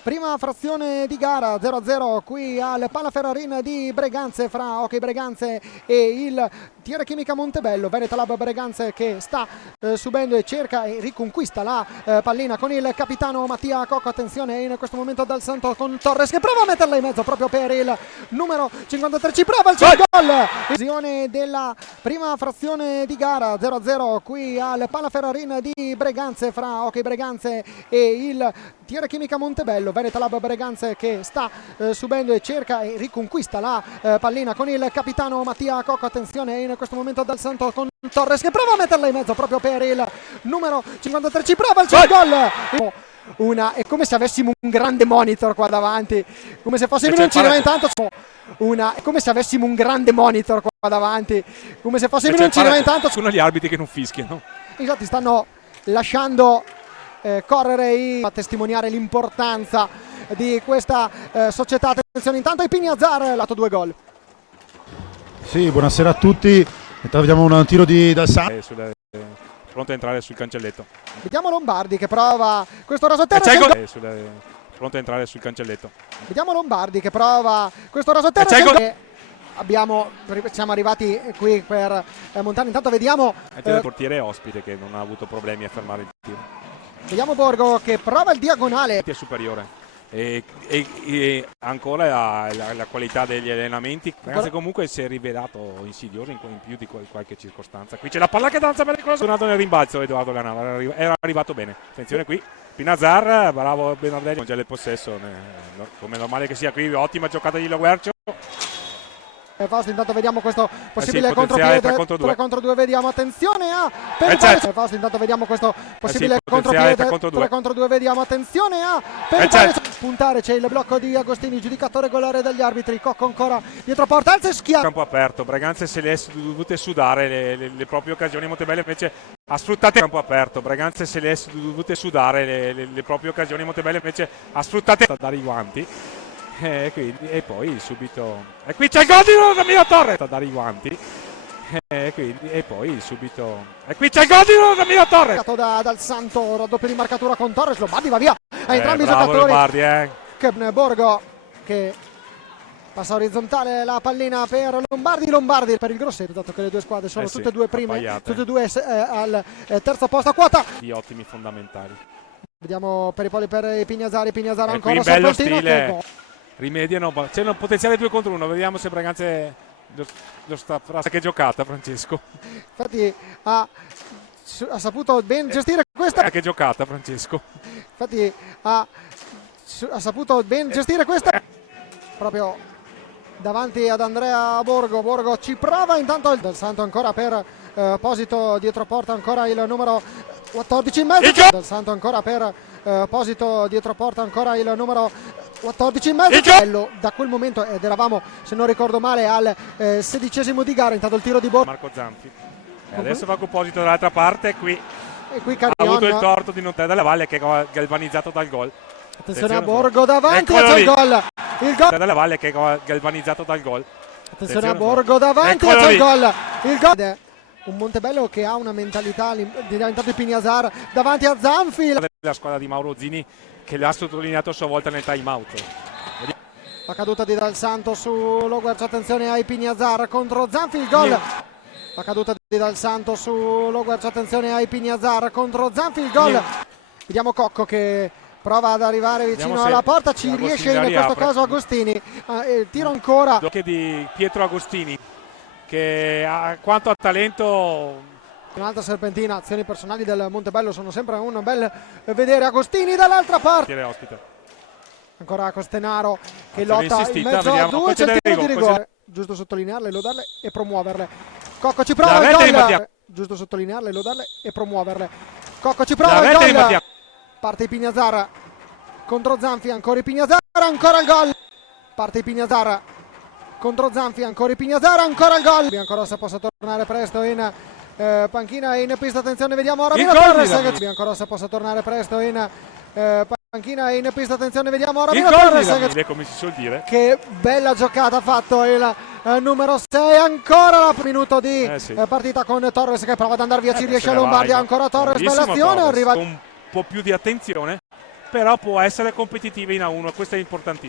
Prima frazione di gara 0-0 qui al Palaferrarin di Breganze, fra Hockey Breganze e il Tira Chimica Montebello. Veneta Lab Breganze che sta subendo e cerca e riconquista la pallina con il capitano Mattia Cocco. Attenzione in questo momento Dal Santo con Torres che prova a metterla in mezzo proprio per il numero 53, ci prova il gol. Visione della prima frazione di gara 0-0 qui al Palaferrarin di Breganze, fra Hockey Breganze e il Tira Chimica Montebello. Veneta Lab Breganze che sta subendo e cerca e riconquista la pallina con il capitano Mattia Cocco. Attenzione in questo momento Dal Santo con Torres che prova a metterla in mezzo proprio per il numero 53, ci prova il gol. È come se avessimo un grande monitor qua davanti, come se fossimo in un cinema. Intanto è come se avessimo un grande monitor qua davanti, come se fossimo in un cinema. Intanto sono gli arbitri che non fischiano. Infatti stanno lasciando correre a testimoniare l'importanza di questa società. Attenzione intanto ai Pignazzar, lato 2 gol. Sì, buonasera a tutti. Vediamo un tiro di Dal Santo. Pronto a entrare sul cancelletto. Vediamo Lombardi che prova questo rasoterra. Pronto a entrare sul cancelletto. Vediamo Lombardi che prova questo rasoterra. Siamo arrivati qui per Montano. Intanto vediamo il portiere ospite che non ha avuto problemi a fermare il tiro. Vediamo Borgo che prova il diagonale. È superiore. E ancora la qualità degli allenamenti, ragazzi, comunque si è rivelato insidioso in più di qualche circostanza. Qui c'è la palla che danza pericolosa, è tornato nel rimbalzo Edoardo Lanava, era arrivato bene. Attenzione qui Pignazzar, bravo Bernardelli, non c'è il possesso, come normale che sia. Qui ottima giocata di Loguercio. Fausto, intanto vediamo questo possibile contropiede 3 contro 2, vediamo attenzione a Fausto, intanto vediamo questo possibile contropiede 3 contro 2, vediamo attenzione a puntare, c'è il blocco di Agostini, giudicatore regolare dagli arbitri. Cocco ancora dietro porta, alza e schia. Campo aperto, Breganze se le è dovute sudare le proprie occasioni, Montebello invece ha sfruttate. Campo aperto, Breganze se le è dovute sudare le proprie occasioni, Montebello invece ha sfruttate da dare i guanti. E poi subito qui c'è il gol di Ramiro Torres da dare i guanti e poi subito qui c'è il gol di Ramiro Torres Dal Santo, raddoppio di marcatura con Torres. Lombardi va via a entrambi i bravo giocatori. Lombardi, Borgo che passa orizzontale la pallina per Lombardi per il Grosseto, dato che le due squadre sono tutte e due prime, tutte e due al terzo posto a quota. Di ottimi fondamentali. Vediamo per i poli per i Pignazzar ancora bello stile. Rimediano, c'è un potenziale 2 contro 1, vediamo se Breganze lo sta. Che giocata, Francesco. Infatti ha saputo ben gestire questa. Che giocata, Francesco. Infatti ha saputo ben gestire questa proprio davanti ad Andrea Borgo ci prova. Intanto il Dal Santo ancora per Posito dietro porta, ancora il numero 14 in mezzo. Dal Santo ancora per Posito dietro porta, ancora il numero 14 in mezzo. Da quel momento, ed eravamo, se non ricordo male, al 16° di gara. Intanto il tiro di Borgo. Marco Zanfi. Adesso va con Posito dall'altra parte. Qui Carrion ha avuto il torto di Nontè della Valle che è galvanizzato dal gol. Attenzione a Borgo davanti, c'è il gol. Della Valle che è galvanizzato dal gol. Attenzione a Borgo davanti, c'è il gol. Il gol. Un Montebello che ha una mentalità, intanto di Pignazzar davanti a Zanfi. La squadra di Mauro Zini che l'ha sottolineato a sua volta nel time out. La caduta di Dal Santo su Loguercio, attenzione ai Pignazzar contro Zanfi, il gol. La caduta di Dal Santo su Loguercio, attenzione ai Pignazzar contro Zanfi, il gol. Vediamo Cocco che prova ad arrivare vicino alla porta, ci riesce in questo caso Agostini. Tiro ancora. Di Pietro Agostini che quanto a talento. Un'altra serpentina, azioni personali del Montebello sono sempre un bel vedere. Agostini dall'altra parte. Ancora Costenaro che lotta in mezzo a 2, c'è il tiro di rigore. Giusto sottolinearle, lodarle e promuoverle. Cocco ci prova il gol. Giusto sottolinearle, lodarle e promuoverle. Cocco ci prova il gol. Parte i Pignazzar contro Zanfi, ancora i Pignazzar, ancora il gol. Parte i Pignazzar contro Zanfi, ancora i Pignazzar, ancora il gol. Ancora se possa tornare presto in panchina e in pista. Attenzione, vediamo Ramiro Torres che ancora se possa tornare presto in panchina e in pista. Attenzione, vediamo Ramiro Torres come si suol dire. Che bella giocata ha fatto il numero 6, ancora la minuto di partita con Torres che prova ad andare via, ci riesce Lombardi, ancora Torres, bella azione, arriva con un po' più di attenzione però può essere competitiva in A1, questo è importantissimo.